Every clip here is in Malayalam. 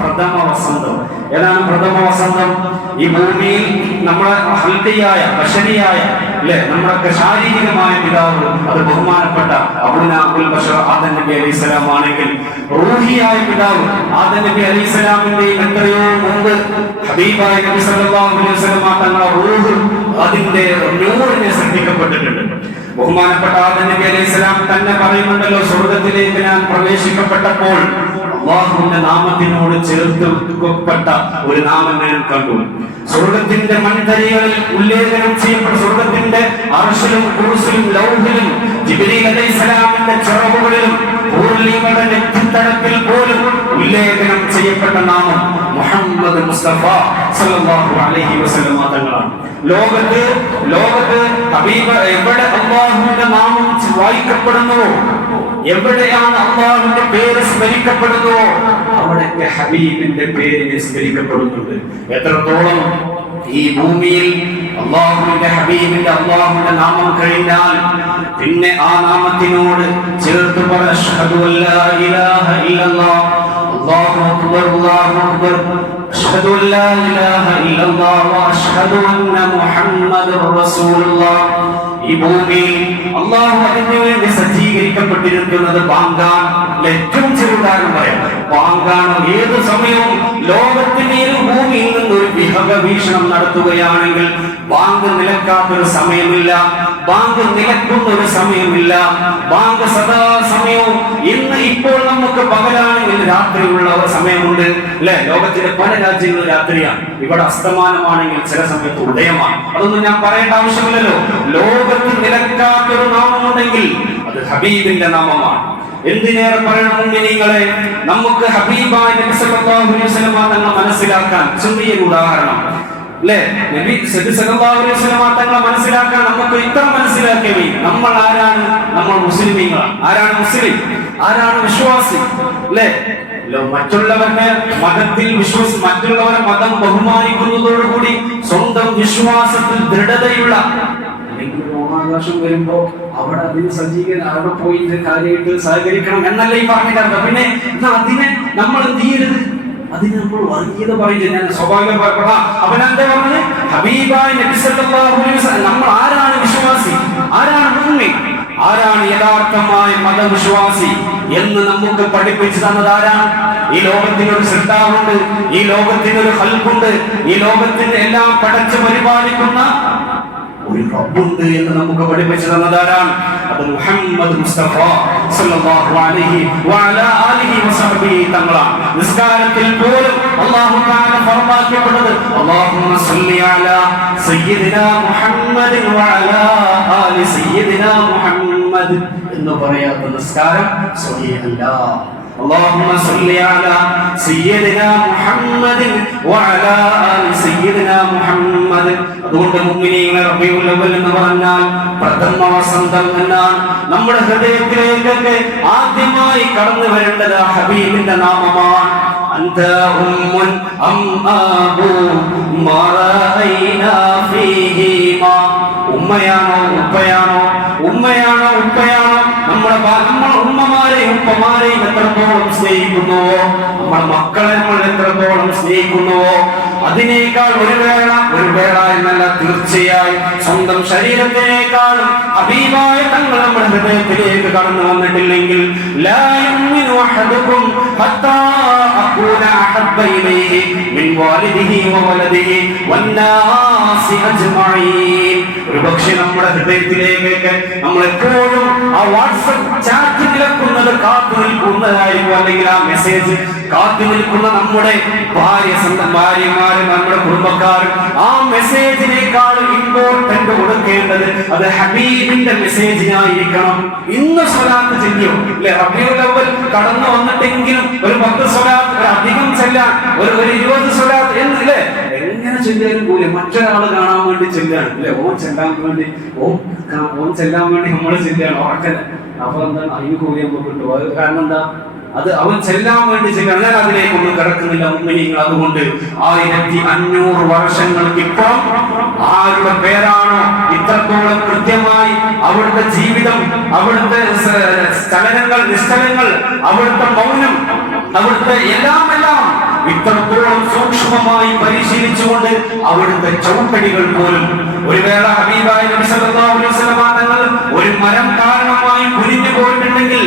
പ്രഥമ വസന്തം. ഏതാണ് പ്രഥമ വസന്തം? ഈ ഭൂമിയിൽ നമ്മുടെ ഹൽക്കിയായ ബശരിയായ അല്ലെ നമ്മുടെയൊക്കെ ശാരീരികമായ പിതാവ് അത് ബഹുമാനപ്പെട്ട അബൂനാ അബുൽ ബശർ ആദം നബി അലൈഹിസ്സലാം ആണെങ്കിൽ, റൂഹിയായ പിതാവ് ആദം നബി അലൈഹിസ്സലാമിന്റെ എത്രയോ മുമ്പ് ഹബീബായ നബി സല്ലല്ലാഹു അലൈഹി വസല്ലം തങ്ങളുടെ റൂഹ് അതിന്റെ നൂറിനെ സൃഷ്ടിക്കപ്പെട്ടിട്ടുണ്ട്. ബഹുമാനപ്പെട്ട ആദം നബി അലൈഹിസ്സലാം തന്നെ പറയുന്നുണ്ടല്ലോ, സ്വർഗ്ഗത്തിലേക്ക് ഞാൻ പ്രവേശിക്കപ്പെട്ടപ്പോൾ അല്ലാഹുവിന്റെ നാമത്തിനോട് ചേർത്തുപ്പെട്ട ഒരു നാമം ഞാൻ കണ്ടു. സ്വർഗ്ഗത്തിന്റെ മൺതരികളിൽ ഉല്ലേഖനം ചെയ്യപ്പെട്ട സ്വർഗ്ഗത്തിന്റെ അർശിലും കുർസിലും ലൗഹിലും ജിബ്രീൽ അലൈഹിസ്സലാമിന്റെ ചിറകുകളിലും ഹൂറികളുടെ നെറ്റിത്തടത്തിൽ പോലും ഉല്ലേഖനം ചെയ്യപ്പെട്ട നാമം മുഹമ്മദ് മുസ്തഫ സല്ലല്ലാഹു അലൈഹി വസല്ലം തങ്ങളാണ്. ലോകത്ത് ഹബീബ് എവിടെ അല്ലാഹുവിന്റെ നാമം വായിക്കപ്പെടുന്നുവോ, എവിടെയാണ് അല്ലാഹുവിന്റെ പേര് സ്മരിക്കപ്പെടുന്നുവോ അവിടെയൊക്കെ ഹബീബിന്റെ പേരിനെ സ്മരിക്കപ്പെടുന്നുണ്ട്. എത്രത്തോളം ഈ ഭൂമിയിൽ അല്ലാഹുവിന്റെ ഹബീബിന്റെ അല്ലാഹുവിന്റെ നാമം കഴിഞ്ഞാൽ പിന്നെ ആ നാമത്തിനോട് ചേർത്ത് പറ അഷ്ഹദു അല്ലാ ഇലാഹ ഇല്ലല്ലാഹ് അല്ലാഹു അക്ബർ അല്ലാഹു അക്ബർ അഷ്ഹദു അല്ലാ ഇലാഹ ഇല്ലല്ലാഹ് വഅഷ്ഹദു അന്ന മുഹമ്മദുർ റസൂലുള്ളാഹ്. ഈ ഭൂമിയിൽ അല്ലാഹു അതിനു വേണ്ടി സജ്ജീകരിക്കപ്പെട്ടിരിക്കുന്നത് ബാങ്കാൻ. ഏറ്റവും ചെറുതാനും പറയാം, ബാങ്കാണ്. ഏത് സമയവും ലോകത്തിന്റെ ഭൂമിയിൽ നിന്നൊരു വിഹക വീക്ഷണം നടത്തുകയാണെങ്കിൽ ബാങ്ക് നിലക്കാത്തൊരു സമയമില്ല, ബാങ്ക് നിലക്കുന്ന ഒരു സമയമില്ല. ബാങ്ക് സദാ സമയവും ഇന്ന് ഇപ്പോൾ നമുക്ക് പകലാണെങ്കിൽ രാത്രിയുള്ള സമയമുണ്ട് അല്ലെ? ലോകത്തിന്റെ പല രാജ്യങ്ങളും രാത്രിയാണ്, ഇവിടെ അസ്തമാനമാണെങ്കിൽ ചില സമയത്ത് ഉദയമാണ്. അതൊന്നും ഞാൻ പറയേണ്ട ആവശ്യമില്ലല്ലോ. ലോകത്ത് നിലക്കാത്തൊരു നാമമുണ്ടെങ്കിൽ അത് ഹബീബിന്റെ നാമമാണ്. എന്തിനേറെ പറയണം മുഅ്മിനീങ്ങളെ, നമുക്ക് ഹബീബായ നബി സല്ലല്ലാഹു അലൈഹി വസല്ലം തങ്ങളെ മനസ്സിലാക്കാൻ ചെറിയൊരു ഉദാഹരണം അല്ലേ? നബി സല്ലല്ലാഹു അലൈഹി വസല്ലം തങ്ങളെ മനസ്സിലാക്കാൻ നമുക്ക് ഇത്ര മനസ്സിലാക്കിയേ നമ്മൾ ആരാണ്? നമ്മൾ മുസ്ലിമീങ്ങളാണ്. ആരാണ് മുസ്ലിം? ആരാണ് വിശ്വാസി? അല്ലേ? മറ്റുള്ളവരുടെ മതത്തിൽ മറ്റുള്ളവരുടെ മതം ബഹുമാനിക്കുന്നതോടുകൂടി സ്വന്തം വിശ്വാസത്തിൽ ദൃഢതയുള്ള ഓണാഘോഷം വരുമ്പോ അവിടെ അതിന് സജ്ജീകരണം അവിടെ പോയിട്ട് കാര്യമായിട്ട് സഹകരിക്കണം എന്നല്ല ഈ പറഞ്ഞിട്ടുണ്ട്. പിന്നെ അതിനെ നമ്മൾ എന്ത് ചെയ്യരുത്? അതിന് നമ്മൾ വർഗീയത പറയുന്നത് ഞാൻ സ്വാഭാവികപ്പെടാം. അവനെന്താ പറഞ്ഞത്? ഹബീബായ നബി സല്ലല്ലാഹു അലൈഹി വസല്ലം. നമ്മൾ ആരാണ് വിശ്വാസി, ആരാണ് മുഅ്മിൻ, ആരാണ് യഥാർത്ഥമായ മതവിശ്വാസി എന്ന് നമുക്ക് പഠിപ്പിച്ചു തന്നത് ആരാണ്? ഈ ലോകത്തിനൊരു സൃഷ്ടാവുണ്ട്, ഈ ലോകത്തിനൊരു ഖൽഖുണ്ട്, ഈ ലോകത്തിന്റെ എല്ലാം പടച്ചു പരിപാലിക്കുന്ന ഒരു റബ്ബുണ്ട് എന്ന് നമുക്ക് പഠിപ്പിച്ചു തന്നതാരാണ്? അത് മുഹമ്മദ് മുസ്തഫ സല്ലല്ലാഹു അലൈഹി വഅലാ ആലിഹി വസഹബിഹി തങ്ങളാണ്. നിസ്കാരത്തിൽ പോലും അല്ലാഹു തആല ഫർമാക്കിയപ്പെട്ടത് അല്ലാഹുമ്മ സ്വല്ലി അലാ സയ്യിദിനാ മുഹമ്മദ് വഅലാ ആലി സയ്യിദിനാ മുഹമ്മദ് എന്ന് പറയാത്ത നിസ്കാരം സ്വഹീഹല്ല. اللهم صل على سيدنا محمد وعلى آل سيدنا محمد. അതുകൊണ്ട് മുഅ്മിനീങ്ങളെ റബീഉൽ അവ്വൽ എന്ന് പറഞ്ഞാൽ പ്രഥമ വസന്തം എന്നാണ്. നമ്മുടെ ഹൃദയത്തിലേക്കൊക്കെ ആദ്യമായി കടന്നു വരേണ്ടത് ഹബീബിന്റെ നാമമാണ്. അൻത ഉമ്മുൻ അം അബൂ മാ റഅയ്നാ ഫീഹിമാ. ഉമ്മയാണോ ഉപ്പയാണോ? ഉമ്മയാണോ ഉപ്പയാണോ? നമ്മളെ ഉമ്മമാരെയും ഉപ്പമാരെയും എത്രത്തോളം സ്നേഹിക്കുന്നുവോ, നമ്മുടെ മക്കളെ നമ്മൾ എത്രത്തോളം സ്നേഹിക്കുന്നുവോ അതിനേക്കാൾ ഒരു വേള എന്നല്ല, തീർച്ചയായും സ്വന്തം ശരീരത്തിനേക്കാളും ഹബീബായ തങ്ങൾ നമ്മുടെ ഹൃദയത്തിലേക്ക് കടന്നു വന്നിട്ടില്ലെങ്കിൽ ലാ യുമിനു അഹദുകും ഹത്താ അകൂന അഹബ്ബ ഇലൈഹി മിൻ വാലിദിഹി വവലദിഹി വന്നാസി അജ്മഈൻ. ഒരുപക്ഷെ നമ്മുടെ ഹൃദയത്തിലേക്ക് നമ്മൾ എപ്പോഴും ആ വാട്സ്ആപ്പ് ചാറ്റ് നിൽക്കുന്നത് കാത്തു നിൽക്കുന്നതായിരിക്കും, അല്ലെങ്കിൽ ആ മെസ്സേജ് കാത്തു നിൽക്കുന്ന നമ്മുടെ ഭാര്യമാരും നമ്മുടെ കുടുംബക്കാരും ആ മെസ്സേജിനേക്കാൾ ഇമ്പോർട്ടന്റ് കൊടുക്കേണ്ടത് അത് ഹബീബിന്റെ മെസ്സേജിനായിരിക്കണം. ഇന്ന് സ്വലാത്ത് ചെല്ലിയോ അല്ലെ? റബീഉൽ അവ്വൽ കടന്നു വന്നിട്ടെങ്കിലും ഒരു 10 സ്വലാത്ത് അധികം ചെല്ലാൻ, ഒരു 20 സ്വലാത്ത് എന്നല്ലേ എങ്ങനെ ചെല്ലാനും പോലെ മറ്റൊരാള് കാണാൻ വേണ്ടി ചെല്ലാണ് അല്ലെ? ഓൻ ചെല്ലാൻ വേണ്ടി നമ്മൾ ചെല്ലാണ് ഓർക്കല്ല. അപ്പൊ എന്താണ് അതിന് കൂലി നമുക്ക് കിട്ടും. അത് കാരണം എന്താ? അത് അവൻ ചെല്ലാൻ വേണ്ടി ചെല്ലാണ്. ഞാൻ അതിലേക്കൊന്നും കിടക്കുന്നില്ല മുഅ്മിനീങ്ങൾ. അതുകൊണ്ട് 1500 വർഷങ്ങൾക്ക് ഇപ്പം ആരുടെ പേരാണോ ഇത്രത്തോളം കൃത്യമായി അവിടുത്തെ ജീവിതം, അവിടുത്തെ ചലനങ്ങൾ, നിശ്ചലങ്ങൾ, അവിടുത്തെ മൗനം അവിടുത്തെ എല്ലാം ഇത്രത്തോളം സൂക്ഷ്മമായി പരിശീലിച്ചുകൊണ്ട് അവിടുത്തെ ചൗക്കടികൾ പോലും ഒരു വേള ഹബീബായ നബി സല്ലല്ലാഹു അലൈഹി വസല്ലം തങ്ങൾ ഒരു മരം കാരണമായി കുനിഞ്ഞു പോയിട്ടുണ്ടെങ്കിൽ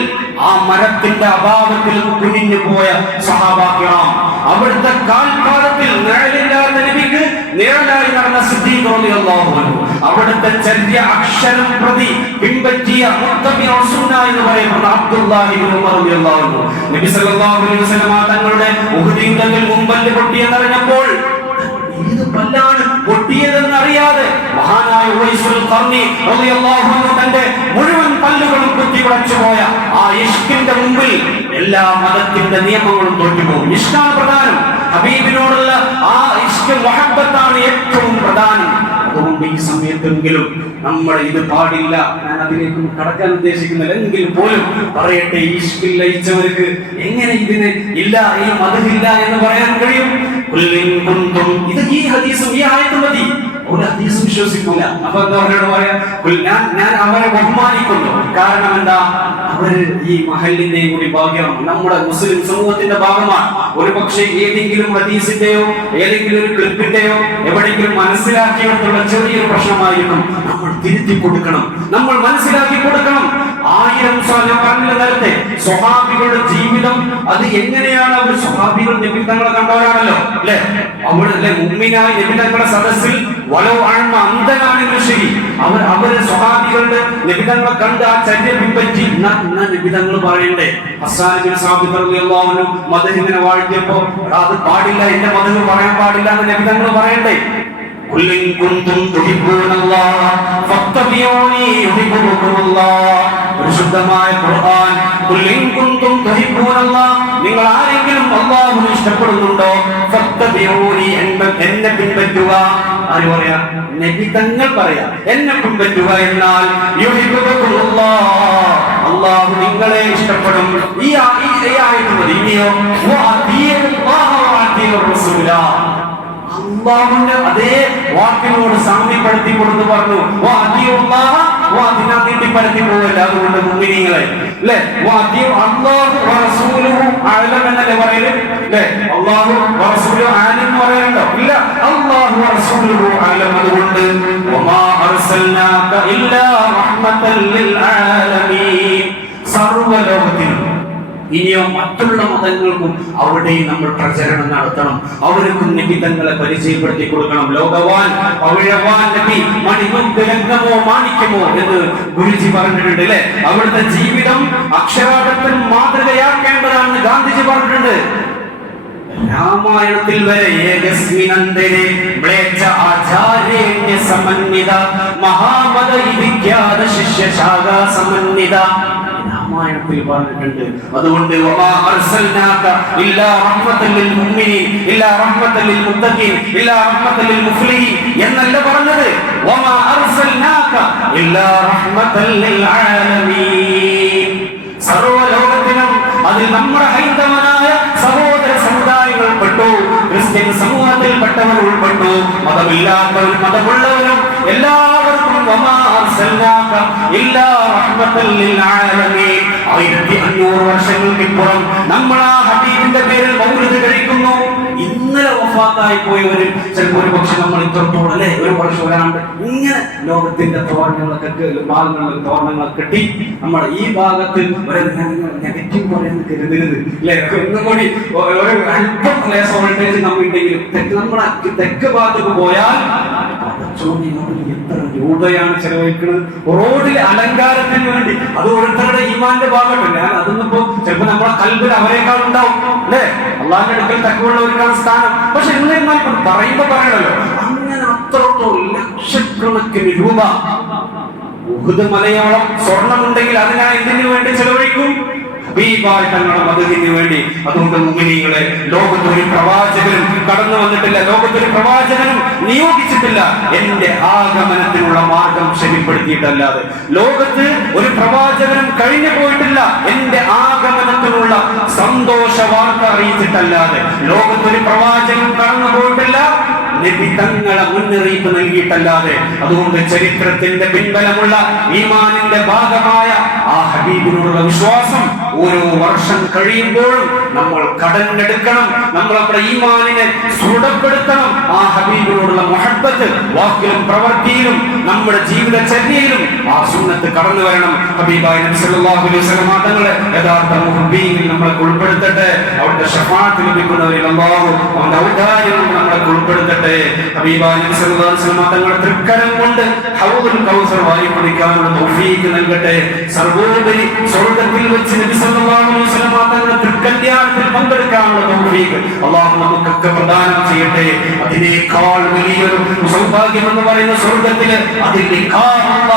ആ മരത്തിന്റെ അഭാവത്തിൽ കുനിഞ്ഞു പോയ സഹാബാക്കളാം അവിടുത്തെ കാൽപാദത്തിൽ നിഴലില്ലാത്ത നബിക്ക് നിഴലായി നടന്ന സിദ്ദീഖ് റളിയല്ലാഹു അൻഹു അവിടുത്തെ ചര്യ അക്ഷരം പ്രതി പിൻപറ്റിയ മുത്തബിഉ സുന്ന എന്ന് പറയുന്ന അബ്ദുല്ലാഹി ഇബ്നു ഉമർ റളിയല്ലാഹു അൻഹു നബി സല്ലല്ലാഹു അലൈഹി വസല്ലം തങ്ങളുടെ ഉഹുദ് യുദ്ധത്തിൽ മുമ്പല്ല് പൊട്ടിയെന്നറിഞ്ഞപ്പോൾ ഇത് പല്ലാണ് പൊട്ടിയതെന്ന് അറിയാതെ മഹാനായ ഉവൈസുൽ ഖർനി റളിയല്ലാഹു അൻഹു തന്റെ മുഴുവൻ പല്ലുകളും കുത്തിവളച്ചു പോയ ആ ഇഷ്കിന്റെ മുമ്പിൽ എല്ലാ മതത്തിന്റെ നിയമങ്ങളും തോറ്റുപോകും. ഇഷ്കാണ് പ്രധാനം. ഹബീബിനോടുള്ള ആ ഇഷ്ക് മുഹബ്ബത്താണ് ഏറ്റവും പ്രധാനം. അതുകൊണ്ട് ഈ സമയത്തെങ്കിലും നമ്മൾ ഇത് പാടില്ല, ഞാൻ അതിലേക്ക് കടക്കാൻ ഉദ്ദേശിക്കുന്നില്ല, എങ്കിലും പോലും പറയട്ടെ, ഈ ഇഷ്കിൽ ലയിച്ചവർക്ക് എങ്ങനെ ഇതിന് ഇല്ല, ഈ മതമില്ല എന്ന് പറയാൻ കഴിയും? ഇത് ഈ ഹദീസും ഈ ആയത്തും മതി. ഒരു ഹദീസും വിശ്വസിക്കൂല. അപ്പൊ എന്താ അവരോട് പറയാ? ഞാൻ അവരെ ബഹുമാനിക്കുന്നു. കാരണം എന്താ? അവര് ഈ മഹലിന്റെയും കൂടി ഭാഗ്യമാണ്, നമ്മുടെ മുസ്ലിം സമൂഹത്തിന്റെ ഭാഗമാണ്. ഒരു പക്ഷേ ഏതെങ്കിലും ഹദീസിന്റെയോ ഏതെങ്കിലും ഒരു ക്ലിപ്പിന്റെയോ എവിടെയെങ്കിലും മനസ്സിലാക്കിയെടുത്തുള്ള ചെറിയൊരു പ്രശ്നമായിരിക്കും. നമ്മൾ തിരുത്തി കൊടുക്കണം, നമ്മൾ മനസ്സിലാക്കി കൊടുക്കണം. 1000 ഞാൻ പറഞ്ഞ നേരത്തെ സ്വഹാബികളുടെ ജീവിതം അത് എങ്ങനെയാണ്? അവർ സ്വഹാബികൾ നബി തങ്ങളെ കണ്ടവരാണല്ലോ, അല്ലെ? അവിടെ മുഅ്മിനായ നബി തങ്ങളുടെ സദസ്സിൽ അന്ധനാണെങ്കിലും ശരി, അവര് സ്വഹാബികളുടെ നബി തങ്ങളെ കണ്ട് ആ ചര്യ പിൻപറ്റി നബി തങ്ങൾ പറയണ്ടേ? ഹസ്സാൻ ബിൻ സാബിത്ത് റളിയല്ലാഹു അൻഹു മദ്ഹിനെ വാഴ്ത്തിയപ്പോ അത് പാടില്ല, എന്റെ മദ്ഹ് പറയാൻ പാടില്ല എന്ന് നബി തങ്ങൾ പറയണ്ടേ? കുല്ലിൻ കുന്തും തുഹിബ്ബൂനല്ലാഹ ഫത്തബിഊനി യുഹിബ്ബുകുമുല്ലാഹ്. പരിശുദ്ധമായ ഖുർആൻ, കുല്ലിൻ കുന്തും തുഹിബ്ബൂനല്ലാഹ, നിങ്ങൾ ആരെങ്കിലും അല്ലാഹുവിനെ ഇഷ്ടപ്പെടുന്നുണ്ടോ? ഫത്തബിഊനി, എന്നെ പിൻപറ്റുക. ആര് പറയാ? നബി തങ്ങൾ പറയാ, എന്നെ പിൻപറ്റുക എന്നാൽ യുഹിബ്ബുകുമുല്ലാഹ്, അല്ലാഹു നിങ്ങളെ ഇഷ്ടപ്പെടും. ഈ ആയത്ത് മതി. ഇനിയോ വഅതീഉല്ലാഹ വഅതീഉർ റസൂല, അല്ലാഹുവിന്റെ അതേ വാക്കിനോട് സാമ്യപ്പെടുത്തി കൊടുത്ത് പറഞ്ഞു. നീട്ടിപ്പരത്തി പോവില്ല. അതുകൊണ്ട് മുഅ്മിനീങ്ങളെ, അല്ലേ, അല്ലാഹു വറസൂലുഹു അഅലം എന്നല്ലേ പറയല്? അല്ലേ, അല്ലാഹു വറസൂലുഹു അഅലം എന്ന് പറയാനുണ്ടോ? ഇല്ല, അല്ലാഹു വറസൂലുഹു അഅലം. അതുകൊണ്ട് വമാ അർസൽനാക ഇല്ലാ റഹ്മത്തൻ ലിൽ ആലമീൻ, സർവ്വലോകത്തിനും. ഇനിയോ മറ്റുള്ള മതങ്ങൾക്കും അവിടെയും നമ്മൾ പ്രചരണം നടത്തണം. അവർക്കും നബി തങ്ങളെ പരിചയപ്പെടുത്തി കൊടുക്കണം. ലോകവാൻ പവിഴവാൻ നബി മണിമുദ്ദരംഗമോ മാണിക്യമോ എന്ന് ഗുരുജി പറഞ്ഞിട്ടുണ്ട്, അല്ലെ? അവിടുത്തെ ജീവിതം അക്ഷരാർത്ഥത്തിൽ മാതൃകയാക്കേണ്ടതാണെന്ന് ഗാന്ധിജി പറഞ്ഞിട്ടുണ്ട്. രാമായണത്തിൽ വരെ ഏകസ്മിനന്തരെ മ്ലേച്ഛ ആചാര്യേണ്യ സമന്വിത മഹാമത വിഖ്യാത ശിഷ്യശാഖ സമന്വിത രാമായണത്തിൽ പറഞ്ഞിട്ടുണ്ട്. അതുകൊണ്ട് വമാ അർസൽനാക ഇല്ലാ റഹ്മത്തൽ ലിൽ മുഅ്മിനീൻ ഇല്ലാ റഹ്മത്തൽ ലിൽ മുത്തഖീൻ ഇല്ലാ റഹ്മത്തൽ ലിൽ മുഫ്ലിഹീൻ എന്നല്ല പറഞ്ഞത്. വമാ അർസൽനാക ഇല്ലാ റഹ്മത്തൽ ലിൽ ആലമീൻ, സർവ്വലോകത്തിനും. അതിൽ നമ്മുടെ ഹൈന്ദവനായ സഹോദര സമുദായങ്ങൾ പെട്ടു, ക്രിസ്ത്യൻ സമൂഹത്തിൽപ്പെട്ടവർ ഉൾപ്പെട്ടു, മതമില്ലാത്തവരും മതമുള്ളവരും എല്ലാവർക്കും വമാ അർസൽനാക ഇല്ലാ റഹ്മത്തൽ ലിൽ ആലമീൻ. 1500 വർഷങ്ങൾക്കിപ്പുറം നമ്മൾ ആ ഹബീബിന്റെ പേരിൽ മൗലിദ് കഴിക്കുന്നു. ഇന്നലെ വഫാത്തായി പോയവര് ചിലപ്പോൾ ഒരു പക്ഷെ നമ്മൾ ഇത്രത്തോളം, അല്ലെ, ഒരു വർഷം ഒരാണ്ട് ഇങ്ങനെ ലോകത്തിന്റെ തോരണങ്ങളൊക്കെ ഭാഗങ്ങളിലൊക്കെ തോരണങ്ങളൊക്കെ കെട്ടി നമ്മുടെ ഈ ഭാഗത്ത് നെഗറ്റീവ് പറയുന്നത് കരുതരുത്, അല്ലെ? ഒന്നും കൂടി ഒരു അല്പം ലേസ് വോൾട്ടേജ് നമ്മളുണ്ടെങ്കിലും നമ്മുടെ തെക്ക് ഭാഗത്തേക്ക് പോയാൽ എത്ര രൂപയാണ് ചെലവഴിക്കുന്നത് റോഡിലെ അലങ്കാരത്തിന് വേണ്ടി. അത് ഓരോരുത്തരുടെ ഈമാന്റെ ഭാഗമുണ്ട്. ഞാൻ അതൊന്നും ഇപ്പോ ചിലപ്പോ നമ്മുടെ കൽബിൽ അവരെക്കാൾ ഉണ്ടാവും, അല്ലെ? അള്ളാഹിന്റെ അടുക്കൽ തക്കമുള്ളവർക്കാണ് സ്ഥാനം. പക്ഷെ എന്നിരുന്നാൽ പറയുമ്പോ പറയണല്ലോ, അങ്ങനെ അത്രത്തോളം ലക്ഷക്കണക്കിന് രൂപ ഉഹുദ് മലയോളം സ്വർണമുണ്ടെങ്കിൽ അതിനായി എന്തിനു വേണ്ടി ചെലവഴിക്കും? ഹബീബായ തങ്ങളുടെ മദദിന് വേണ്ടി. അതുകൊണ്ട് മുഅ്മിനീങ്ങളെ, ലോകത്തൊരു പ്രവാചകനും കടന്നു വന്നിട്ടില്ല, ലോകത്തൊരു പ്രവാചകനും നിയോഗിച്ചിട്ടില്ല എന്റെ ആഗമനത്തിനുള്ള മാർഗം ശരിപ്പെടുത്തിയിട്ടല്ലാതെ. ലോകത്ത് ഒരു പ്രവാചകനും കഴിഞ്ഞു പോയിട്ടില്ല എന്റെ ആഗമനത്തിനുള്ള സന്തോഷ വാർത്ത അറിയിച്ചിട്ടല്ലാതെ. ലോകത്തൊരു പ്രവാചകനും കടന്നു പോയിട്ടില്ല നബി തങ്ങളെ മുന്നറിയിപ്പ് നൽകിയിട്ടല്ലാതെ. അതുകൊണ്ട് ചരിത്രത്തിന്റെ പിൻബലമുള്ള ഈമാനിന്റെ ഭാഗമായ ആ ഹബീബിനോടുള്ള വിശ്വാസം ഓരോ വർഷം കഴിയുമ്പോഴും നമ്മൾ കടന്നെടുക്കണം. നമ്മൾ നമ്മുടെ ഈമാനിനെ ദൃഢപ്പെടുത്തണം. ആ ഹബീബിനോടുള്ള മുഹബ്ബത്ത് വാക്കിലും പ്രവൃത്തിയിലും നമ്മുടെ ജീവിതചര്യയിലും ആ സുന്നത്ത് കടന്നു വരണം. ഹബീബായ നബി സല്ലല്ലാഹു അലൈഹി വസല്ലം തങ്ങളെ യഥാർത്ഥ മുഹബ്ബീനിൽ നമ്മളെ ഉൾപ്പെടുത്തട്ടെ. അവിടുത്തെ ശഫാഅത്ത് ലഭിക്കുന്നവരിൽ അല്ലാഹു അവന്റെ ഔദാര്യം നമ്മളെ ഉൾപ്പെടുത്തട്ടെ. ഹബീബായ നബി സല്ലല്ലാഹു അലൈഹി വസല്ലം തങ്ങളെ തൃക്കരം കൊണ്ട് ഹൗദുൽ കൗസർ വാരി കുടിക്കാനുള്ള തൗഫീഖ് നൽകട്ടെ. സർവോപരി സ്വർഗ്ഗത്തിൽ വെച്ച് നബി സല്ലല്ലാഹു അലൈഹി വസല്ലം തങ്ങളുടെ തൃക്കല്യാണത്തിൽ പങ്കെടുക്കാനുള്ള തൗഫീഖ് അല്ലാഹു നമുക്കൊക്കെ പ്രദാനം ചെയ്യട്ടെ. അതിനേക്കാൾ വലിയൊരു സൗഭാഗ്യം എന്ന് പറയുന്ന സ്വർഗ്ഗത്തില് അതിനേക്കാളുള്ള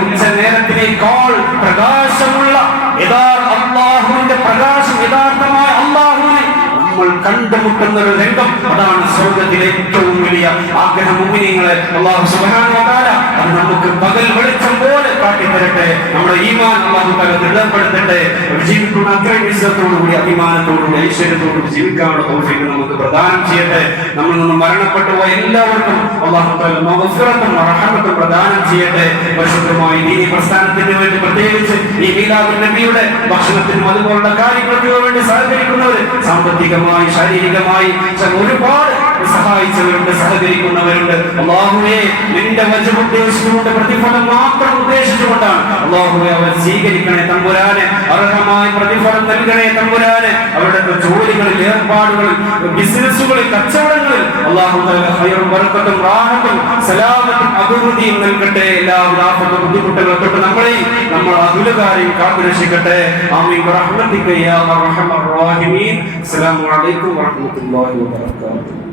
ഉച്ചനേരത്തിനേക്കാൾ പ്രകാശമുള്ള അല്ലാഹുവിന്റെ പ്രകാശം, യഥാർത്ഥമായ അല്ലാഹുവിനെ നമ്മൾ കണ്ടുമുട്ടുന്ന ഒരു രംഗം, അതാണ് സ്വർഗ്ഗത്തിലെ ഏറ്റവും വലിയ ആഗ്രഹം. മുഅ്മിനീങ്ങളെ അല്ലാഹു സുബ്ഹാനഹു വ തആല അത് നമുക്ക് പകൽ വെളിച്ചം പോലെ കാട്ടിത്തരട്ടെ. നമ്മുടെ ഈമാൻ അല്ലാഹു തആല ദൃഢപ്പെടുത്തട്ടെ. ജീവിക്കുന്ന അത്രയും വിശ്വാസത്തോടുകൂടി അഭിമാനത്തോടുകൂടി ഐശ്വര്യത്തോടുകൂടി ജീവിക്കാനുള്ള തൗഫീഖ് നമുക്ക് പ്രദാനം ചെയ്യട്ടെ. നമ്മളിൽ നിന്ന് മരണപ്പെട്ടു പോയ എല്ലാവർക്കും അല്ലാഹു തആല മഗ്ഫിറത്തും റഹ്മത്തും പ്രദാനം ചെയ്യട്ടെ. പരിശുദ്ധമായ ദീനി പ്രസ്ഥാനത്തിന് വേണ്ടി പ്രത്യേകിച്ച് ഈ മീലാദുൻ നബിയുടെ ഭക്ഷണത്തിനും അതുപോലുള്ള കാര്യങ്ങൾക്കും വേണ്ടി സഹകരിക്കുന്നവർ, സാമ്പത്തികമായി ശാരീരികമായി ഒരുപാട് സഹായിച്ചവരുണ്ട്, സഹകരിക്കുന്നവരുണ്ട്. അല്ലാഹുവേ, നിന്റെ വജഹ് ഉദ്ദേശിച്ചുകൊണ്ട് പ്രതിഫലം മാത്രം ഉദ്ദേശിച്ചുകൊണ്ടാണ് അല്ലാഹുവേ അവർ സ്വീകരിക്കണേ തമ്പുരാനെ. അർഹമായ പ്രതിഫലം നൽകണേ തമ്പുരാനെ. അവരുടെ ജോലികളിൽ, ഏർപ്പാടുകളിൽ, ബിസിനസ്സുകളിൽ, കച്ചവടങ്ങളിൽ അല്ലാഹു തആല ഖൈറും ബറക്കത്തും റാഹത്തും സലാമത്തും അഭിവൃദ്ധിയും നൽകട്ടെ. എല്ലാ ആഫത്തും ബുദ്ധിമുട്ടുകളും തൊട്ട് നമ്മളെയും നമ്മൾ അഖിലകാരെയും കാത്തുരക്ഷിക്കട്ടെ. ആമീൻ ബിറഹ്മതിക യാ അർഹമർ റഹീമീൻ. അസ്സലാമു അലൈക്കും വറഹ്മത്തുള്ളാഹി വബറകാതുഹു.